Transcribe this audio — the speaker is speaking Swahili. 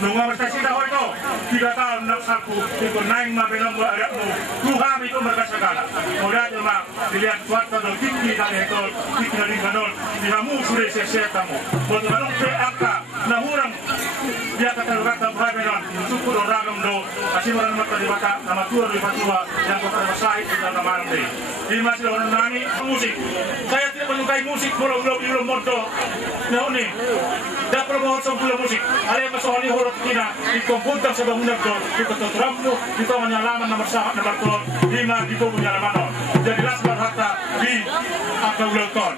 Nung prestasi daw ito, 3 taon naksaku, ito naing mabilang mo agad mo, Tuhan itu berkasagala. Mula ito dilihat suatu daw tinggi na ito, tinggi na rin ganon, dihamu sudah seseta mo. Buat manong PAK, nahurang dia kata bahay menon, suku do ragam do, kasi orang naman kalibata, nama tua do ipatua, yang kota masahit dan nama ande. Di masih orang nani musik. Saya tidak menyukai musik, belum modo. Nah ini, dah promosi sebuah musik. Ada yang masalah ini horor kita, di komputer sebab mudah do, di ketua rambu, di tahu menyalaman nomor sahat nomor to, 5 di bawah menyalaman. Jadi lasbar harta di akal ulekon.